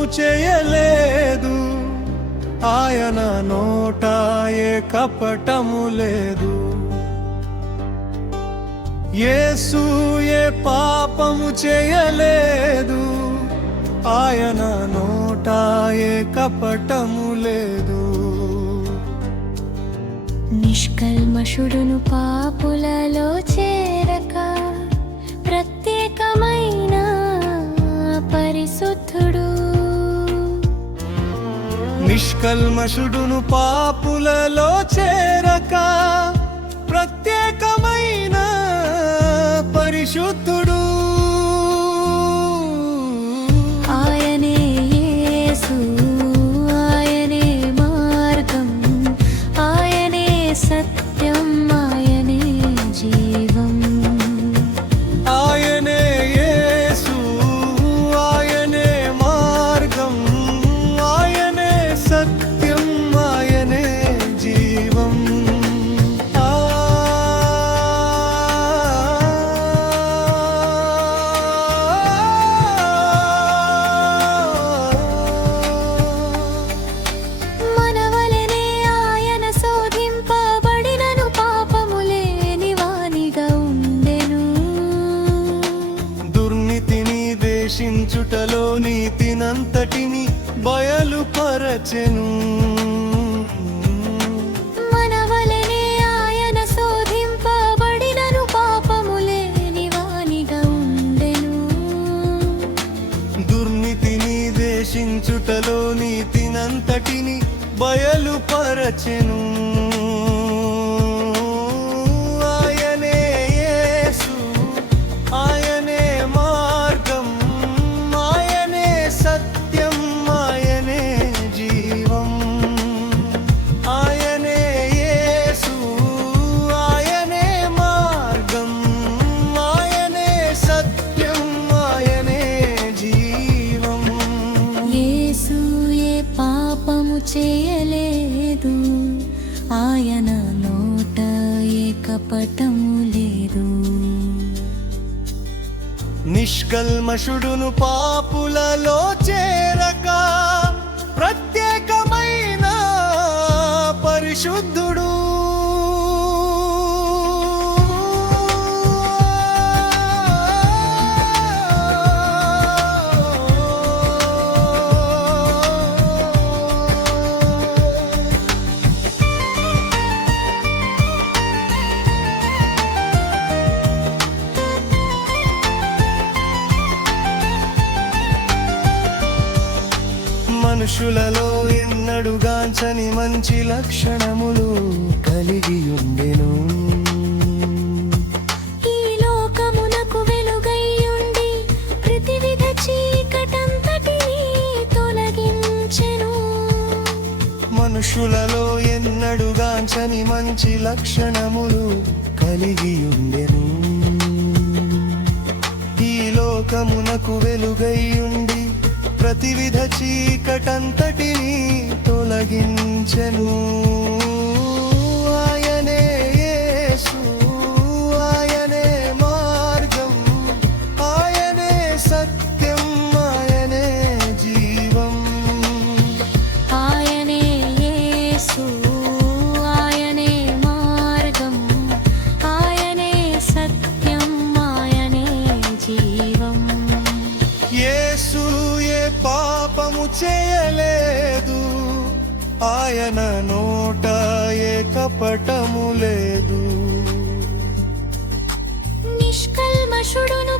యేసు చేయలేదు. ఆయన నోట ఏ కపటము లేదు. యేసు ఏ పాపము చేయలేదు. ఆయన నోట ఏ కపటము లేదు. నిష్కల్మషుడును పాపులలో చేరక నిష్కల్మషుడును పాపులలో చేరక ప్రత్యేకమైన పరిశుద్ధుడు. ఆయనే యేసు ఆయనే మార్గం ఆయనే సత్య బయలుపరచెను మనవలనే ఆయన శోధింపబడినను పాపము లేని వానిగా ఉండెను. దుర్నీతిని దేశించుటలో నీతినంతటిని బయలుపరచెను. కపటము లేదు. నిష్కల్మషుడును పాపులలో చే మనుషులలో ఎన్నడుగాంచని మంచి లక్షణములు కలిగి ఉండెను ఈ లోకమునకు తొలగించెను. మనుషులలో ఎన్నడుగాంచని మంచి లక్షణములు కలిగి ఉండెను ఈ లోకమునకు వెలుగైయుండి ప్రతివిధ చీకటంతటిని తొలగించెను. లేదు ఆయన నోట ఏ కపటము లేదు. నిష్కల్మషుడును